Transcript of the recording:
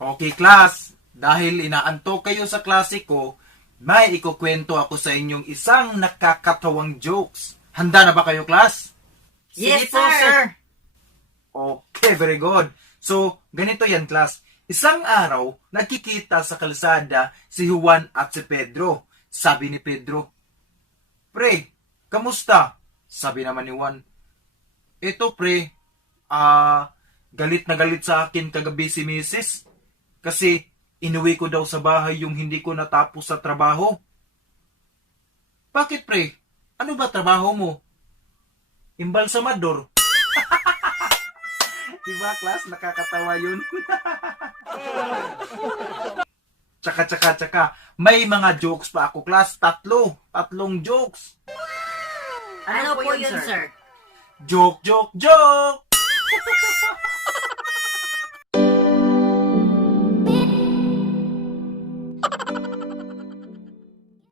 Okay, class. Dahil inaantok kayo sa klase ko, may ikukwento ako sa inyong isang nakakatawang jokes. Handa na ba kayo, class? Yes, sir. Okay, very good. So, ganito yan, class. Isang araw, nagkikita sa kalsada si Juan at si Pedro. Sabi ni Pedro, "Pre, kamusta?" Sabi naman ni Juan, "Eto, pre, galit na galit sa akin kagabi si Mrs. Kasi inuwi ko daw sa bahay yung hindi ko natapos sa trabaho." "Bakit, pre? Ano ba trabaho mo?" "Imbalsamador." Diba, class? Nakakatawa yun. Tsaka. May mga jokes pa ako, class. Tatlong jokes. Ano po yun, sir? Joke.